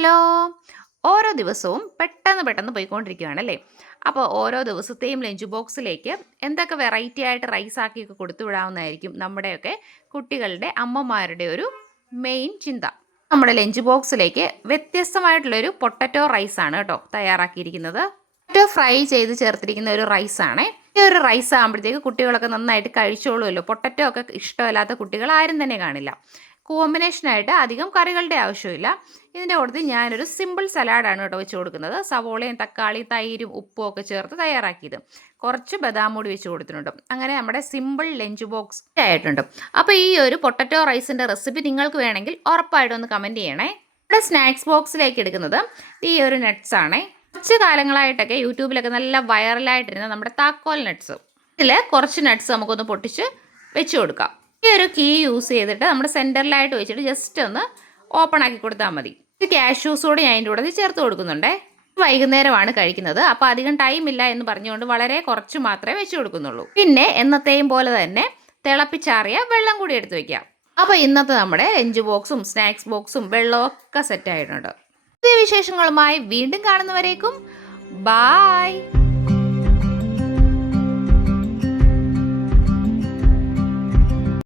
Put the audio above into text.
Hello ഓരോ ദിവസവും പെട്ടെന്ന് പെട്ടെന്ന് പോയിക്കൊണ്ടിരിക്കുകയാണല്ലേ അപ്പോൾ ഓരോ ദിവസത്തെയും ലഞ്ച് ബോക്സിലേക്ക് എന്തൊക്കെ വെറൈറ്റി ആയിട്ട് റൈസ് ആക്കിയൊക്കെ കൊടുത്തു വിടാവുന്നതായിരിക്കും നമ്മുടെയൊക്കെ കുട്ടികളുടെ അമ്മമാരുടെ ഒരു മെയിൻ ചിന്ത. നമ്മുടെ ലഞ്ച് ബോക്സിലേക്ക് വ്യത്യസ്തമായിട്ടുള്ളൊരു പൊട്ടറ്റോ റൈസാണ് കേട്ടോ തയ്യാറാക്കിയിരിക്കുന്നത്. പൊട്ടറ്റോ ഫ്രൈ ചെയ്ത് ചേർത്തിരിക്കുന്ന ഒരു റൈസാണ് ഈ ഒരു റൈസ് ആകുമ്പോഴത്തേക്ക് കുട്ടികളൊക്കെ നന്നായിട്ട് കഴിച്ചോളുമല്ലോ. പൊട്ടറ്റോ ഒക്കെ ഇഷ്ടമല്ലാത്ത കുട്ടികൾ ആരും തന്നെ കാണില്ല. കോമ്പിനേഷനായിട്ട് അധികം കറികളുടെ ആവശ്യമില്ല. ഇതിന്റെ കൂട്ടത്തിൽ ഞാനൊരു സിമ്പിൾ സലാഡാണ് കേട്ടോ വെച്ച് കൊടുക്കുന്നത്. സവോളയും തക്കാളി തൈരും ഉപ്പും ഒക്കെ ചേർത്ത് തയ്യാറാക്കിയത്. കുറച്ച് ബദാം കൂടി വെച്ച് കൊടുത്തിട്ടുണ്ട്. അങ്ങനെ നമ്മുടെ സിമ്പിൾ ലഞ്ച് ബോക്സ് ആയിട്ടുണ്ട്. അപ്പോൾ ഈ ഒരു പൊട്ടറ്റോ റൈസിന്റെ റെസിപ്പി നിങ്ങൾക്ക് വേണമെങ്കിൽ ഉറപ്പായിട്ടും ഒന്ന് കമന്റ് ചെയ്യണേ. നമ്മുടെ സ്നാക്സ് ബോക്സിലേക്ക് എടുക്കുന്നത് ഈ ഒരു നട്ട്സ് ആണേ. കുറച്ച് കാലങ്ങളായിട്ടൊക്കെ യൂട്യൂബിലൊക്കെ നല്ല വൈറലായിട്ടിരുന്ന നമ്മുടെ താക്കോൽ നട്ട്സ് ഇതിൽ കുറച്ച് നട്ട്സ് നമുക്കൊന്ന് പൊട്ടിച്ച് വെച്ച് കൊടുക്കാം. ഈ ഒരു കീ യൂസ് ചെയ്തിട്ട് നമ്മുടെ സെന്ററിലായിട്ട് വെച്ചിട്ട് ജസ്റ്റ് ഒന്ന് ഓപ്പൺ ആക്കി കൊടുത്താൽ മതി. ഈ ക്യാഷ്യൂസ് കൂടി ഞാൻ അതിന്റെ കൂടെ ചേർത്ത് കൊടുക്കുന്നുണ്ടേ. വൈകുന്നേരമാണ് കഴിക്കുന്നത്. അപ്പോൾ അധികം ടൈം ഇല്ല എന്ന് പറഞ്ഞുകൊണ്ട് വളരെ കുറച്ച് മാത്രമേ വെച്ച് കൊടുക്കുന്നുള്ളൂ. പിന്നെ എന്നത്തെയും പോലെ തന്നെ തിളപ്പിച്ചാറിയ വെള്ളം കൂടി എടുത്ത് വെക്കാം. അപ്പോൾ ഇന്നത്തെ നമ്മുടെ ലഞ്ച് ബോക്സും സ്നാക്സ് ബോക്സും വെള്ളമൊക്കെ സെറ്റ് ആയിട്ടുണ്ട്. പുതിയ വിശേഷങ്ങളുമായി വീണ്ടും കാണുന്നവരേക്കും. ബായ്